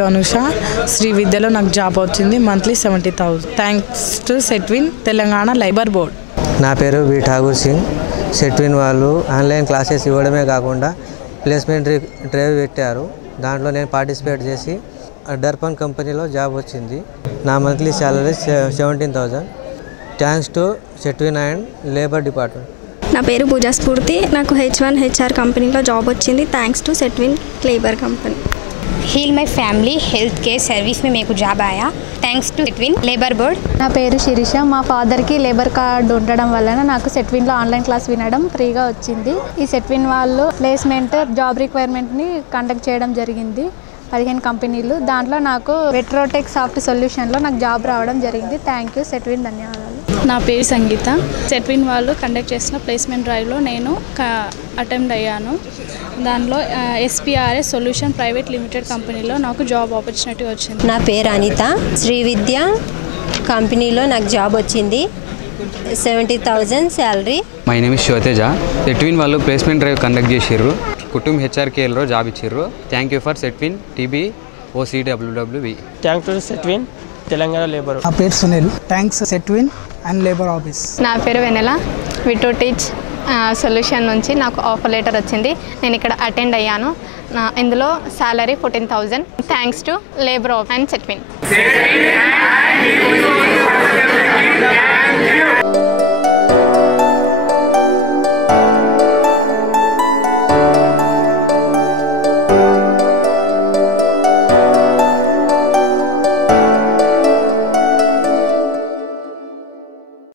పేరు అనుష. శ్రీ విద్యలో నాకు జాబ్ వచ్చింది. Monthly 70,000. Thanks to Setwin Telangana labour board. నా పేరు వి ఠాగూర్ సింగ్. సెట్విన్ వాళ్ళు ఆన్లైన్ క్లాసెస్ ఇవ్వడమే కాకుండా ప్లేస్మెంట్ డ్రైవ్ పెట్టారు. దాంట్లో నేను పార్టిసిపేట్ చేసి డర్పన్ కంపెనీలో జాబ్ వచ్చింది. నా monthly salary 17,000. Thanks to Setwin and labour department. నా పేరు పూజా స్ఫూర్తి. నాకు H1 HR కంపెనీలో జాబ్ వచ్చింది. Thanks to Setwin labour company. Heal my family health care service में मेरे को जॉब आया thanks to Setwin labour board. నా పేరు శిరీష. మా ఫాదర్కి లేబర్ కార్డు ఉండడం వలన నాకు సెట్విన్లో ఆన్లైన్ క్లాస్ వినడం ఫ్రీగా వచ్చింది. ఈ సెట్విన్ వాళ్ళు ప్లేస్మెంట్ జాబ్ రిక్వైర్మెంట్ని కండక్ట్ చేయడం జరిగింది. 15 కంపెనీలు. దాంట్లో నాకు వెట్రోటెక్ సాఫ్ట్ సొల్యూషన్లో నాకు జాబ్ రావడం జరిగింది. థ్యాంక్ యూ సెట్విన్, ధన్యవాదాలు. నా పేరు సంగీత. సెట్విన్ వాళ్ళు కండక్ట్ చేసిన ప్లేస్మెంట్ డ్రైవ్లో నేను అటెంప్ట్ అయ్యాను. దానిలో SPRS సొల్యూషన్ ప్రైవేట్ లిమిటెడ్ కంపెనీలో నాకు జాబ్ ఆపర్చునిటీ వచ్చింది. నా పేరు అనిత. శ్రీ విద్య కంపెనీలో నాకు జాబ్ వచ్చింది. 70,000 salary. My name is Shwetheja. Setwin వాళ్ళు ప్లేస్మెంట్ డ్రైవ్ కండక్ట్ చేసిర్రు. కుటుంబ్ HRKలో జాబ్ ఇచ్చిర్రు. Thank you for Setwin TB OCWWV. Thanks to Setwin Telangana labour. నా పేరు Sunil. Thanks Setwin and labour office. నా పేరు వెనెల. విటో టీచ్ సొల్యూషన్ నుంచి నాకు ఆఫర్ లెటర్ వచ్చింది. నేను ఇక్కడ అటెండ్ అయ్యాను. ఇందులో salary 14,000. Thanks to labour office and Setwin.